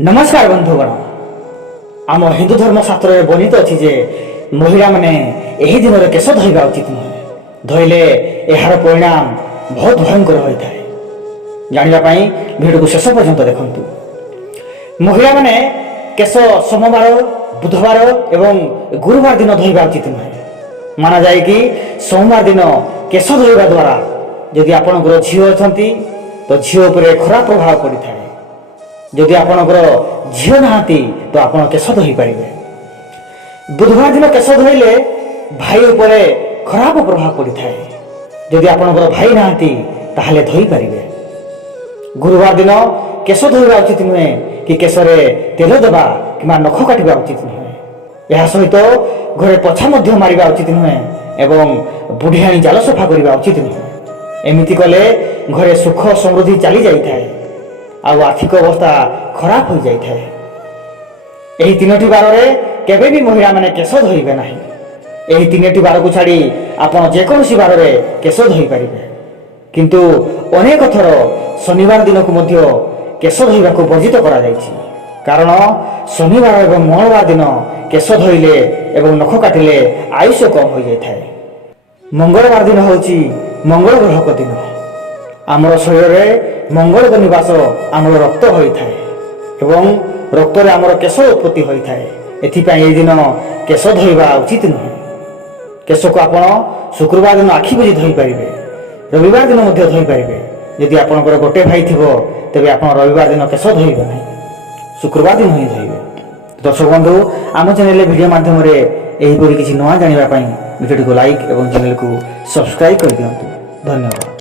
नमस्कार बंधुगण आम हिंदू धर्मशास्त्र में वर्णित अच्छी जे महिला मैंने यही दिन में केश धोवा उचित नुहे धोले यार परिणाम बहुत भयंकर होता है। जानापी भिडियो को शेष पर्यंत देखु। महिला मैंने केश सोमवार बुधवार एवं गुरुवार दिन धोवा उचित नुहे। माना जाए कि सोमवार दिन केश धोवा द्वारा यदि आपंकर झील अच्छा तो झील उपर खराब प्रभाव पड़ी था। जदि आपणकर झील ना तो आप केश धोई पारे। बुधवार दिन केश धोइले भाई उपर खराब प्रभाव पड़ी था। जदि आपणकर भाई ना ताहले धोई पारे। गुरुवार दिन केश धोवा उचित नुहे कि केशरे तेल देवा कि नख काटा उचित नुहे। यह सहित घरे पछा मारिबा उचित नुहे एवं बुढ़ियाणी जाल सफा करने उचित नुहे। एमती कले घरे सुख समृद्धि चली जाए आउ आर्थिक अवस्था खराब हो जाए। यही तीनोटी बार में केबे भी महिला माने केश धोइबे नाही। यही तीनोटी बार को छाड़ी आपण जेकोसी बार में केश धोई पारिबे। किंतु अनेक थर शनिवार दिन को मध्य केश धोइबा को वर्जित करा जायछि। कारण शनिवार एवं मंगलवार दिन केश धोइले एवं नख काटिले आयुष्य कम हो जाए। मंगलवार दिन होछि मंगल ग्रह को दिन। आमर शरीर में मंगल निवास आमर रक्त होता है एवं रक्त रे आमर केश उत्पत्ति होता है। एथिपाई ए दिन केश धोइबा उचित नुहे। केश को आपण शुक्रवार दिन आखि बुझी धोई पारिबे। रविवार दिन मध्य धोई पारिबे। यदि आपनकर गोटे भाई थिबो तेबे आपण रविवार दिन केश धोइबे नाही, शुक्रवार दिन ही धोइबे। दर्शक बंधु आम चैनल वीडियो माध्यम रे एही परि किछि नवा जानिबा पई वीडियो को लाइक एवं चैनल को सब्सक्राइब कर दियंतु। धन्यवाद।